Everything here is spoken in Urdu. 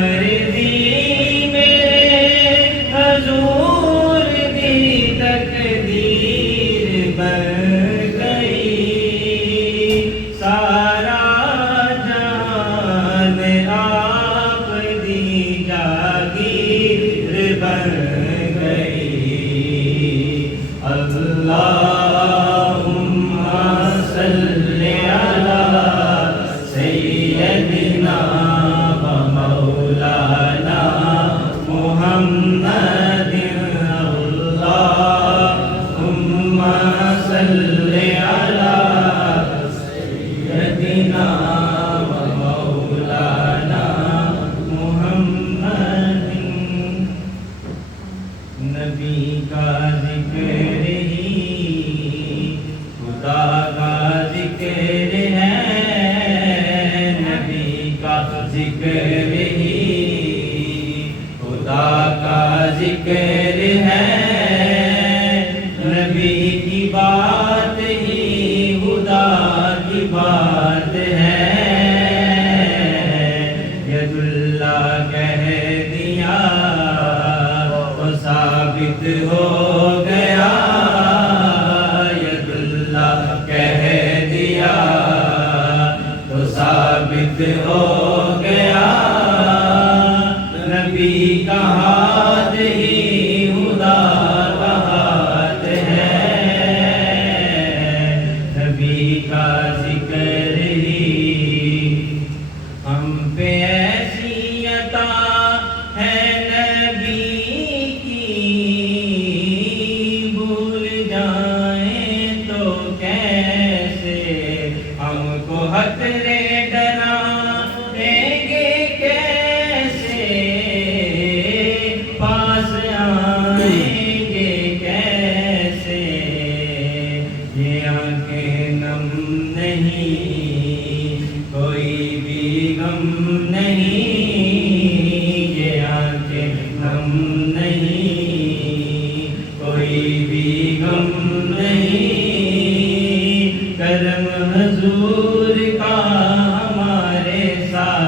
مرضی میرے حضور دی تقدیر بن گئی، سارا جان آپ دی جاگیر بن گئی۔ اللہم صلی علی سیدنا و مولانا محمد، اللہم صلی علی سیدنا و مولانا محمد۔ نبی کا ذکر ہی خدا کا ذکر ہے، نبی کا ذکر ہی خدا کا ذکر ہے، نبی کی بات ہی خدا کی بات ہے۔ ید اللہ کہہ دیا تو ثابت ہو گیا، ید اللہ کہہ دیا تو ثابت ہو گیا، نبی کا ہاتھ ہی خدا کا ہاتھ ہے، نبی کا ذکر ہی ہم پہ ایسی عطا ہے نبی کی، بھول جائیں تو کیسے ہم کو خطرے ڈرائیں گے، کیسے پاس آئیں گے، کیسے یہ آنکھیں نم نہیں، کوئی بھی غم نہیں، یہ آنکھیں نم نہیں، کوئی بھی غم نہیں، کرم حضور کا ہمارے ساتھ